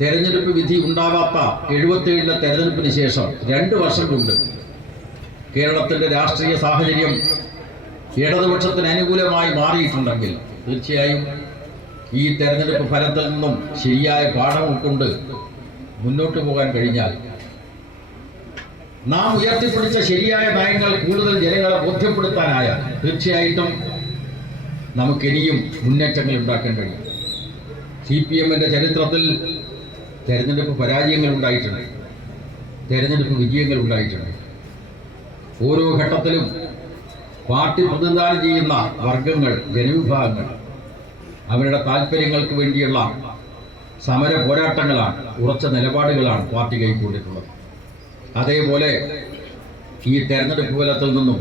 തെരഞ്ഞെടുപ്പ് വിധി ഉണ്ടാവാത്ത 77 തെരഞ്ഞെടുപ്പിന് ശേഷം 2 വർഷം കൊണ്ട് കേരളത്തിൻ്റെ രാഷ്ട്രീയ സാഹചര്യം ഇടതുപക്ഷത്തിന് അനുകൂലമായി മാറിയിട്ടുണ്ടെങ്കിൽ തീർച്ചയായും ഈ തെരഞ്ഞെടുപ്പ് ഫലത്തിൽ നിന്നും ശരിയായ പാഠം ഉൾക്കൊണ്ട് മുന്നോട്ട് പോകാൻ കഴിഞ്ഞാൽ നാം ഉയർത്തിപ്പിടിച്ച ശരിയായ നയങ്ങൾ കൂടുതൽ ജനങ്ങളെ ബോധ്യപ്പെടുത്താനായാൽ തീർച്ചയായിട്ടും നമുക്കിനിയും മുന്നേറ്റങ്ങൾ ഉണ്ടാക്കാൻ കഴിയും. CPM-ന്റെ ചരിത്രത്തിൽ തെരഞ്ഞെടുപ്പ് പരാജയങ്ങൾ ഉണ്ടായിട്ടുണ്ട്, തെരഞ്ഞെടുപ്പ് വിജയങ്ങൾ ഉണ്ടായിട്ടുണ്ട്. ഓരോ ഘട്ടത്തിലും പാർട്ടി പ്രതിനിധാനം ചെയ്യുന്ന വർഗങ്ങൾ, ജനവിഭാഗങ്ങൾ അവരുടെ താല്പര്യങ്ങൾക്ക് വേണ്ടിയുള്ള സമര പോരാട്ടങ്ങളാണ്, ഉറച്ച നിലപാടുകളാണ് പാർട്ടി കൈക്കൊണ്ടിട്ടുള്ളത്. അതേപോലെ ഈ തെരഞ്ഞെടുപ്പ് ഫലത്തിൽ നിന്നും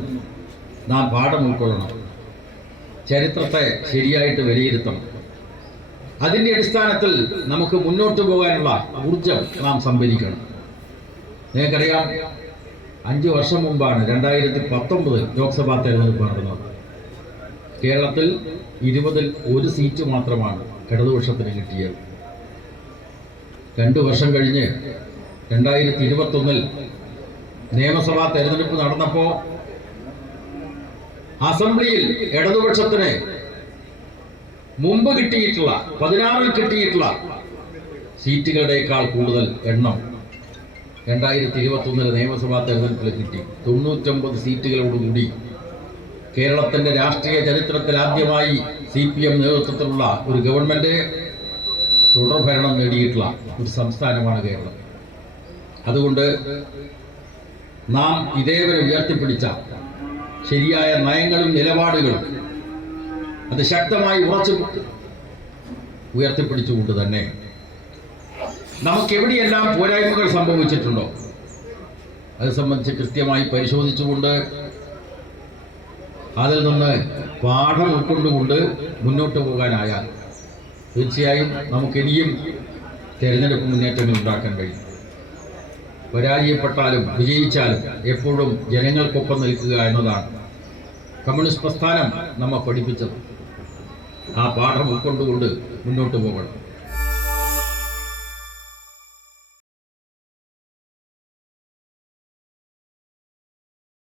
നാം പാഠം ഉൾക്കൊള്ളണം, ചരിത്രത്തെ ശരിയായിട്ട് വിലയിരുത്തണം. അതിൻ്റെ അടിസ്ഥാനത്തിൽ നമുക്ക് മുന്നോട്ട് പോകാനുള്ള ഊർജം നാം സംഭരിക്കണം. നിങ്ങൾക്കറിയാം, 5 വർഷം മുമ്പാണ് 2019 ലോക്സഭാ തെരഞ്ഞെടുപ്പ് നടന്നത്. കേരളത്തിൽ 20-ൽ 1 സീറ്റ് മാത്രമാണ് ഇടതുപക്ഷത്തിന് കിട്ടിയത്. 2 വർഷം കഴിഞ്ഞ് 2021-ൽ നിയമസഭാ തെരഞ്ഞെടുപ്പ് നടന്നപ്പോൾ അസംബ്ലിയിൽ ഇടതുപക്ഷത്തിന് മുമ്പ് കിട്ടിയിട്ടുള്ള 16-ൽ കിട്ടിയിട്ടുള്ള സീറ്റുകളുടേക്കാൾ കൂടുതൽ എണ്ണം 2021 നിയമസഭാ തെരഞ്ഞെടുപ്പിൽ കിട്ടി. 99 സീറ്റുകളോടുകൂടി കേരളത്തിൻ്റെ രാഷ്ട്രീയ ചരിത്രത്തിൽ ആദ്യമായി CPM നേതൃത്വത്തിലുള്ള ഒരു ഗവൺമെൻറ് തുടർഭരണം നേടിയിട്ടുള്ള ഒരു സംസ്ഥാനമാണ് കേരളം. അതുകൊണ്ട് നാം ഇതേവരെ ഉയർത്തിപ്പിടിച്ച ശരിയായ നയങ്ങളും നിലപാടുകളും അത് ശക്തമായി ഉയർത്തിപ്പിടിച്ചുകൊണ്ട് തന്നെ നമുക്കെവിടെയെല്ലാം പോരായ്മകൾ സംഭവിച്ചിട്ടുണ്ടോ അത് സംബന്ധിച്ച് കൃത്യമായി പരിശോധിച്ചുകൊണ്ട് അതിൽ നിന്ന് പാഠം ഉൾക്കൊണ്ടുകൊണ്ട് മുന്നോട്ട് പോകാനായാൽ തീർച്ചയായും നമുക്കിനിയും തെരഞ്ഞെടുപ്പ് മുന്നേറ്റങ്ങൾ ഉണ്ടാക്കാൻ കഴിയും. പരാജയപ്പെട്ടാലും വിജയിച്ചാലും എപ്പോഴും ജനങ്ങൾക്കൊപ്പം നിൽക്കുക എന്നതാണ് കമ്മ്യൂണിസ്റ്റ് പ്രസ്ഥാനം നമ്മെ പഠിപ്പിച്ചത്. ആ പാഠം ഉൾക്കൊണ്ടുകൊണ്ട് മുന്നോട്ട് പോകണം.